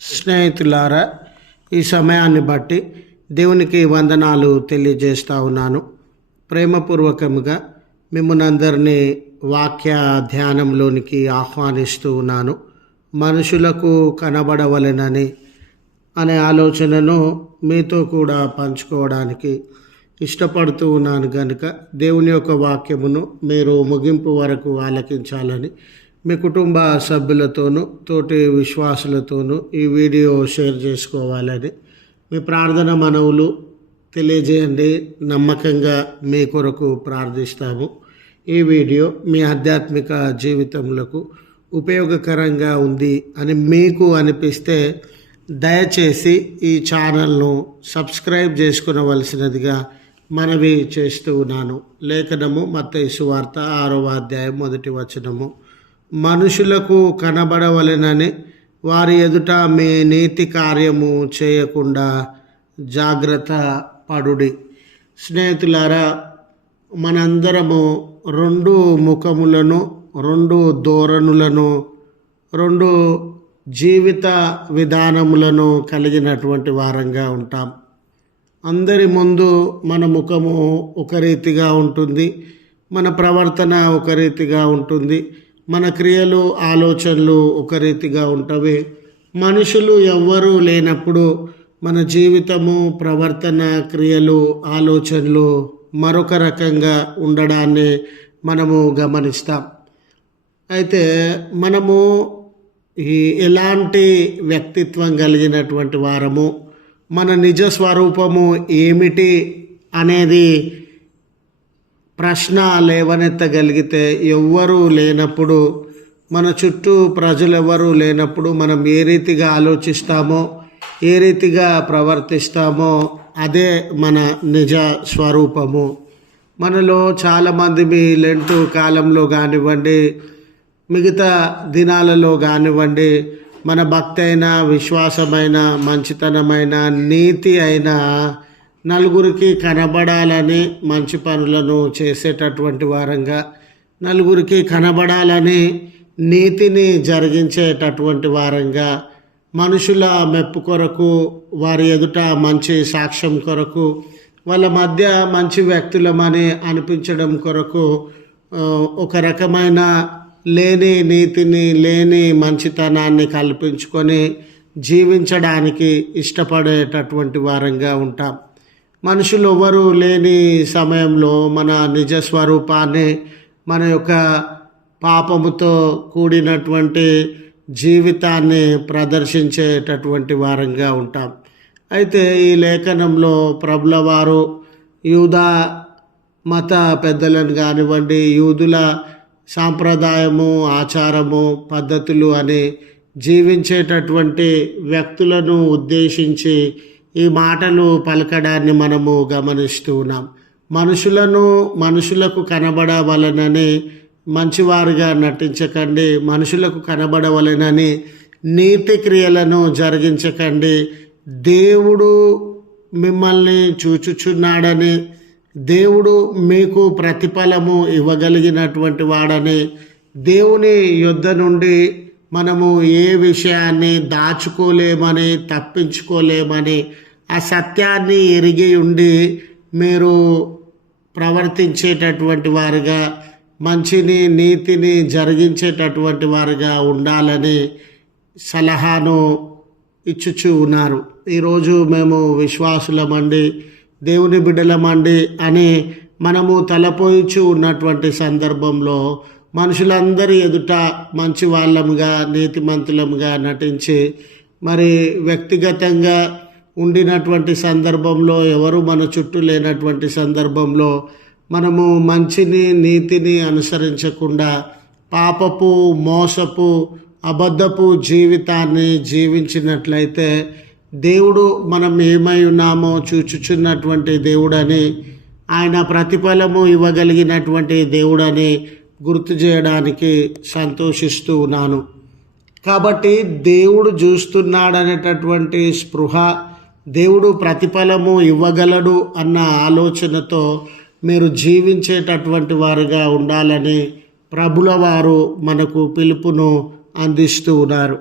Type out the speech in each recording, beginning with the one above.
స్నేహితులారా, ఈ సమయాన్ని బట్టి దేవునికి వందనాలు తెలియజేస్తూ ఉన్నాను. ప్రేమపూర్వకముగా మిమ్మల్ని అందరినీ వాక్య ధ్యానంలోనికి ఆహ్వానిస్తూ ఉన్నాను. మనుషులకు కనబడవలెనని అనే ఆలోచనను మీతో కూడా పంచుకోవడానికి ఇష్టపడుతూ ఉన్నాను కనుక దేవుని యొక్క వాక్యమును మీరు ముగింపు వరకు ఆలకించాలని మీ కుటుంబ సభ్యులతోనూ తోటి విశ్వాసులతోనూ ఈ వీడియో షేర్ చేసుకోవాలని మీ ప్రార్థన మనవులు తెలియజేయండి. నమ్మకంగా మీ కొరకు ప్రార్థిస్తాము. ఈ వీడియో మీ ఆధ్యాత్మిక జీవితములకు ఉపయోగకరంగా ఉంది అని మీకు అనిపిస్తే దయచేసి ఈ ఛానల్ను సబ్స్క్రైబ్ చేసుకునవలసినదిగా మనవి చేస్తూ ఉన్నాను. లేఖనము మత్తయి సువార్త 6వ అధ్యాయం 1వ వచనము, మనుషులకు కనబడవలెనని వారి ఎదుట మీ నీతి కార్యము చేయకుండా జాగ్రత్త పడుడి. స్నేహితులారా, మనందరము రెండు ముఖములను, రెండు ధోరణులను, రెండు జీవిత విధానములను కలిగినటువంటి వారంగా ఉంటాం. అందరి ముందు మన ముఖము ఒక రీతిగా ఉంటుంది, మన ప్రవర్తన ఒక రీతిగా ఉంటుంది, మన క్రియలు ఆలోచనలు ఒక రీతిగా ఉంటవి. మనుషులు ఎవ్వరూ లేనప్పుడు మన జీవితము, ప్రవర్తన, క్రియలు, ఆలోచనలు మరొక రకంగా ఉండడాన్ని మనము గమనిస్తాం. అయితే మనము ఎలాంటి వ్యక్తిత్వం కలిగినటువంటి వారము, మన నిజ స్వరూపము ఏమిటి అనేది ప్రశ్న లేవనెత్తగలిగితే, ఎవ్వరూ లేనప్పుడు, మన చుట్టూ ప్రజలెవరూ లేనప్పుడు మనం ఏ రీతిగా ఆలోచిస్తామో, ఏ రీతిగా ప్రవర్తిస్తామో అదే మన నిజ స్వరూపము. మనలో చాలామంది మీ లెంటు కాలంలో కానివ్వండి, మిగతా దినాలలో కానివ్వండి, మన భక్తి అయినా, విశ్వాసమైన, మంచితనమైన, నీతి అయినా నలుగురికి కనబడాలని మంచి పనులను చేసేటటువంటి వారంగా, నలుగురికి కనబడాలని నీతిని జరిగించేటటువంటి వారంగా, మనుషుల మెప్పు కొరకు, వారి ఎదుట మంచి సాక్ష్యం కొరకు, వాళ్ళ మధ్య మంచి వ్యక్తులమని అనిపించడం కొరకు ఒక రకమైన లేని నీతిని, లేని మంచితనాన్ని కల్పించుకొని జీవించడానికి ఇష్టపడేటటువంటి వారంగా ఉంటాం. మనుషులు ఎవరు లేని సమయంలో మన నిజ స్వరూపాన్ని, మన యొక్క పాపముతో కూడినటువంటి జీవితాన్ని ప్రదర్శించేటటువంటి వారంగా ఉంటాం. అయితే ఈ లేఖనంలో ప్రభుల వారు యూదా మత పెద్దలను కానివ్వండి, యూదుల సాంప్రదాయము, ఆచారము, పద్ధతులు అని జీవించేటటువంటి వ్యక్తులను ఉద్దేశించి ఈ మాటలు పలకడాన్ని మనము గమనిస్తూ ఉన్నాం. మనుషులకు కనబడవలనని మంచివారుగా నటించకండి, మనుషులకు కనబడవలనని నీతి క్రియలను జరిగించకండి, దేవుడు మిమ్మల్ని చూచుచున్నాడని, దేవుడు మీకు ప్రతిఫలము ఇవ్వగలిగినటువంటి వాడని, దేవుని యొద్ద నుండి మనము ఏ విషయాన్ని దాచుకోలేమని, తప్పించుకోలేమని, ఆ సత్యాన్ని ఎరిగి ఉండి మీరు ప్రవర్తించేటటువంటి వారుగా, మంచిని, నీతిని జరిగించేటటువంటి వారుగా ఉండాలని సలహాను ఇచ్చుచూ ఉన్నారు. ఈరోజు మేము విశ్వాసులమండి, దేవుని బిడ్డలమండి అని మనము తలపోయిచూ ఉన్నటువంటి సందర్భంలో మనుషులందరి ఎదుట మంచి వాళ్ళముగా, నీతిమంతులముగా నటించి, మరి వ్యక్తిగతంగా ఉండినటువంటి సందర్భంలో, ఎవరు మన చుట్టూ లేనటువంటి సందర్భంలో మనము మంచిని, నీతిని అనుసరించకుండా పాపపు, మోసపు, అబద్ధపు జీవితాన్ని జీవించినట్లయితే దేవుడు మనం ఏమై ఉన్నామో చూచుచున్నటువంటి దేవుడని, ఆయన ప్రతిఫలము ఇవ్వగలిగినటువంటి దేవుడని గుర్తు చేయడానికి సంతోషిస్తూ ఉన్నాను. కాబట్టి దేవుడు చూస్తున్నాడనేటటువంటి స్పృహ, దేవుడు ప్రతిఫలము ఇవ్వగలడు అన్న ఆలోచనతో మీరు జీవించేటటువంటి వారుగా ఉండాలని ప్రభుల వారు మనకు పిలుపును అందిస్తూ ఉన్నారు.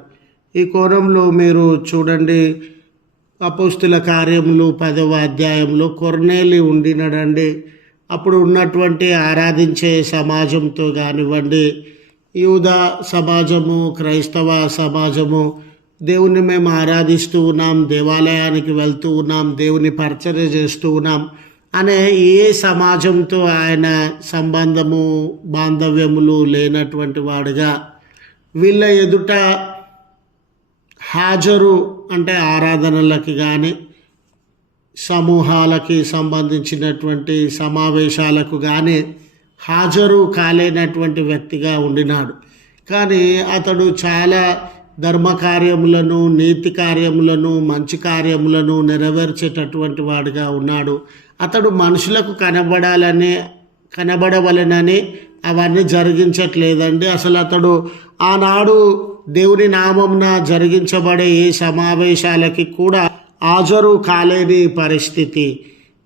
ఈ కోణంలో మీరు చూడండి, అపోస్తుల కార్యములు 10వ అధ్యాయంలో కొర్నేలి ఉండినడండి. అప్పుడు ఉన్నటువంటి ఆరాధించే సమాజంతో కానివ్వండి, యూదా సమాజము, క్రైస్తవ సమాజము, దేవుణ్ణి మేము ఆరాధిస్తూ ఉన్నాం, దేవాలయానికి వెళ్తూ ఉన్నాం, దేవుని పరిచర్య చేస్తూ ఉన్నాం అనే ఏ సమాజంతో ఆయన సంబంధము, బాంధవ్యములు లేనటువంటి వాడుగా వీళ్ళ ఎదుట హాజరు అంటే ఆరాధనలకి కానీ సమూహాలకి సంబంధించినటువంటి సమావేశాలకు కానీ హాజరు కాలేనటువంటి వ్యక్తిగా ఉండినాడు. కానీ అతడు చాలా ధర్మ కార్యములను, నీతి కార్యములను, మంచి కార్యములను నెరవేర్చేటటువంటి వాడిగా ఉన్నాడు. అతడు మనుషులకు కనబడవలెనని అవన్నీ జరిగించట్లేదండి. అసలు అతడు ఆనాడు దేవుని నామంన జరిగించబడే ఏ సమావేశాలకి కూడా హాజరు కాలేని పరిస్థితి.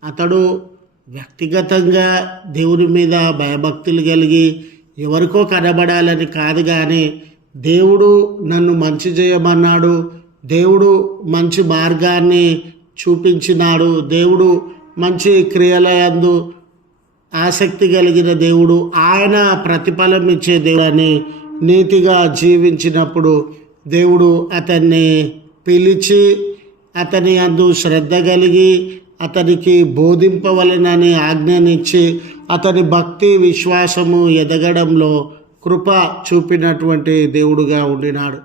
అతడు వ్యక్తిగతంగా దేవుని మీద భయభక్తులు కలిగి ఎవరికో కనబడాలని కాదు, కానీ దేవుడు నన్ను మంచి చేయమన్నాడు, దేవుడు మంచి మార్గాన్ని చూపించినాడు, దేవుడు మంచి క్రియలయందు ఆసక్తి కలిగిన దేవుడు, ఆయన ప్రతిఫలం ఇచ్చే దేవుడు అని నీతిగా జీవించినప్పుడు దేవుడు అతన్ని పిలిచి అతని అందు శ్రద్ధ కలిగి అతనికి బోధింపవలెనని ఆజ్ఞనిచ్చి అతని భక్తి విశ్వాసము ఎదగడంలో కృప చూపినటువంటి దేవుడుగా ఉండినాడు.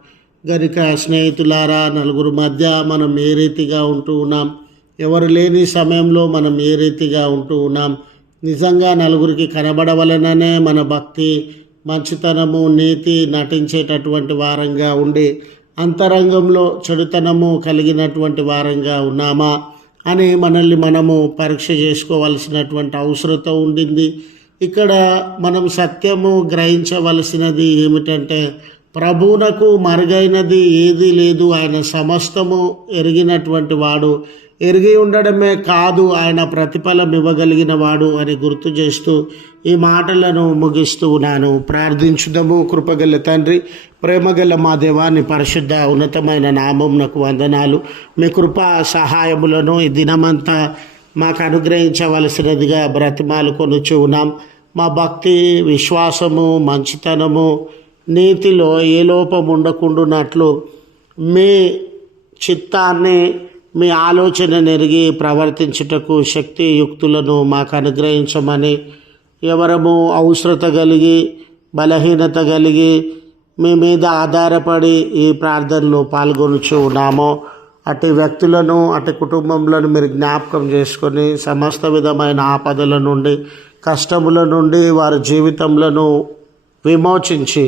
గనుక స్నేహితులారా, నలుగురు మధ్య మనం ఏ రీతిగా ఉంటూ ఉన్నాం, ఎవరు లేని సమయంలో మనం ఏ రీతిగా ఉంటూ ఉన్నాం, నిజంగా నలుగురికి కనబడవలననే మన భక్తి, మంచితనము, నీతి నటించేటటువంటి వారంగా ఉండి అంతరంగంలో చెడుతనము కలిగినటువంటి వారంగా ఉన్నామా అని మనల్ని మనము పరీక్ష చేసుకోవలసినటువంటి అవసరత ఉండింది. ఇక్కడ మనం సత్యము గ్రహించవలసినది ఏమిటంటే, ప్రభువునకు మరుగైనది ఏదీ లేదు. ఆయన సమస్తము ఎరిగినటువంటి వాడు, ఎరిగి ఉండడమే కాదు ఆయన ప్రతిఫలం ఇవ్వగలిగిన వాడు అని గుర్తు చేస్తూ ఈ మాటలను ముగిస్తూ ఉన్నాను. ప్రార్థించుదాము. కృపగల తండ్రి, ప్రేమగల మా దేవాన్ని పరిశుద్ధ ఉన్నతమైన నామమునకు వందనాలు. మీ కృపా సహాయములను ఈ దినమంతా మాకు అనుగ్రహించవలసినదిగా బ్రతిమాలు కొనుచు ఉన్నాం. మా భక్తి, విశ్వాసము, మంచితనము, నీతిలో ఏ లోపం ఉండకుండానట్లు మీ చిత్తాన్ని, మీ ఆలోచన నెరిగి ప్రవర్తించుటకు శక్తి యుక్తులను మాకు అనుగ్రహించమని, ఎవరము అవసరత కలిగి బలహీనత కలిగి మీ మీద ఆధారపడి ఈ ప్రార్థనలో పాల్గొనుచు ఉన్నామో అటు వ్యక్తులను, అటు కుటుంబంలను మీరు జ్ఞాపకం చేసుకొని సమస్త విధమైన ఆపదల నుండి, కష్టముల నుండి వారి జీవితంలో విమోచించి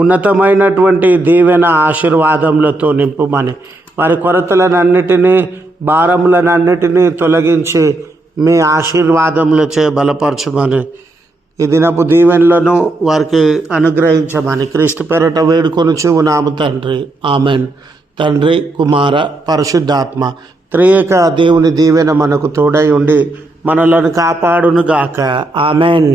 ఉన్నతమైనటువంటి దీవెన ఆశీర్వాదములతో నింపుమని, వారి కొరతలనన్నిటినీ, భారములనన్నిటినీ తొలగించి మీ ఆశీర్వాదములచే బలపరచమని, ఈ దినపు దీవెనలను వారికి అనుగ్రహించమని క్రీస్తు పేరట వేడుకొనుచు ఉన్నాము తండ్రి. ఆమెన్. తండ్రి, కుమార, పరిశుద్ధాత్మ త్రియేక దేవుని దీవెన మనకు తోడై ఉండి మనలను కాపాడునుగాక. ఆమెన్.